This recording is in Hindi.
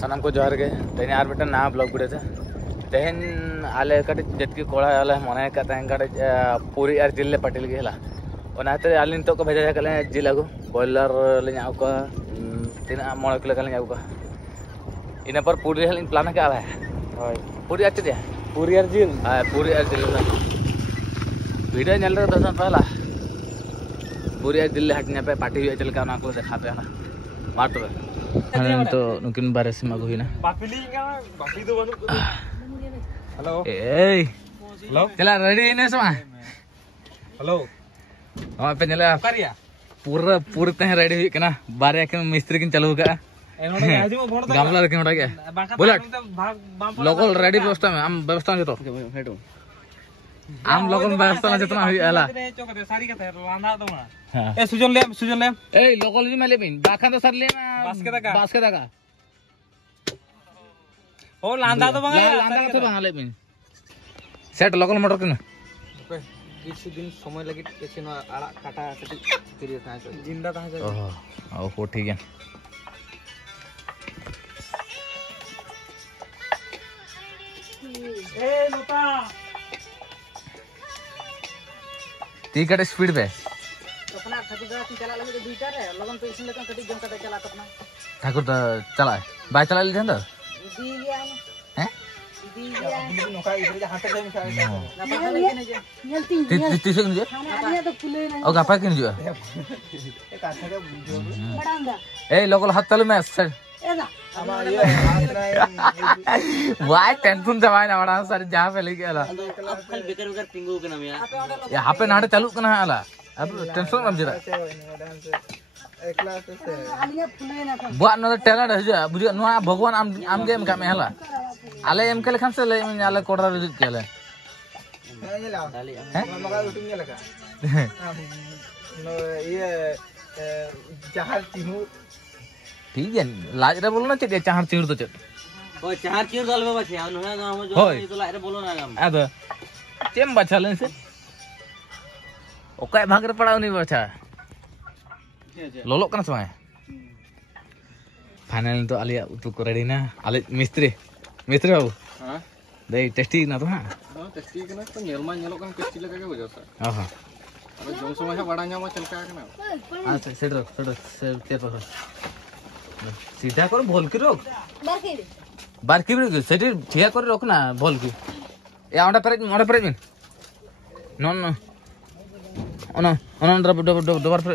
सानाम को जोहार के तेन आर मिटन ना ब्लॉग वीडियो थे तेहन आले कटी जतकी कोड़ा आले मने का तेहन कटी पूरी आर जिले पटिल गेला ओनाते आली नितो को भेजा कले जिल आगु बॉयलर ले आउ का 3 किलो कले आउ का इना पर पूरी हलिन प्लान का है होय पूरी आर चदिया पूरी आर जिल हां पूरी आर जिल वीडियो नेल रे दसन पहला पूरी आर जिल हटने पे पार्टी हुई चल का ना को दिखाते हैं ना मार तो नुकिन बारे से मगु हिना बापीली का बापी तो बनु हेलो ए हेलो चला रेडी है ना समा हेलो हम पे नेला करिया पूरा पूरे तह रेडी हुई कना बारे के मिस्त्री किन चालू का गामला रखे उड़ा के बुलेट लोकल रेडी व्यवस्था में हम व्यवस्था में तो हेडो आम लोकल व्यवस्था में जितना हुई आला सारी का लांदा तो ए सुजन ले ए लोकल जी में ले बिन बाखा तो सर ले बास के दागा ओ लांदा तो लांदा तो बंगा ले बिन सेट लोकल मोटर के किसी दिन समय लगी कैसे ना आड़ा काटा कटी करिए था जिंदा था ओह ओ ठीक है ए लोटा टिकट स्पीड पे अपना ठाकुर दा चला लगे तो दुईटा रे लगन तो इसिन लेका कटी जम का चला अपना ठाकुर दा चला बाय चला ले जंदा दी गया हैं दी गया नोका इधर हाथ से मिसा ना पता नहीं ने जे तीस के जो खाना तो खुले नहीं ओ गापा के जो एक आधा का बड़ांगा ए लोकल हाथ तले में सर ए ना हमारा ये हाथ वाई टेंशन जमाय ना बड़ा सर जहां पे लेके आला खाली बेकर पिंगू के नाम यार यहाँ पे नाटे चालू करना है आला अब टेंशन मत जरा एकला से आलिया फुले ना था बुआ न टैलेंट है जा बुझियो नुआ भगवान आम गेम का में हला आले एम के लेखन से ले आले कोडरा रिजिट केले ये ला हैं मगा रूटीन ये लगा नो ये जहाज चिमू ठीक है लाज रे बोलो ना चेते चाहर चिड़ तो चेत ओ चार चीर दल में बचे हम ना गांव में जो होय तो लारे बोलो ना गांव आ तो चेम बचाले से ओकाय भाग रे पड़ाव नहीं बचा लोलो कना समय फाइनल तो आलिया उतु को रेडी ना आले मिस्त्री बाबू हां दे टेस्टी ना तो हां टेस्टी कना तो नेल मा नेलो कन टेस्टी लगा के बजो सर हां अब जो समय है बड़ा न्यामा चलका कना अच्छा सेट चेर पर सीधा कर भोल की रोक बार की रोक सेटी ठिया कर रोक ना भोल की ए आंडा पर नो नो ओना ओना डबर पर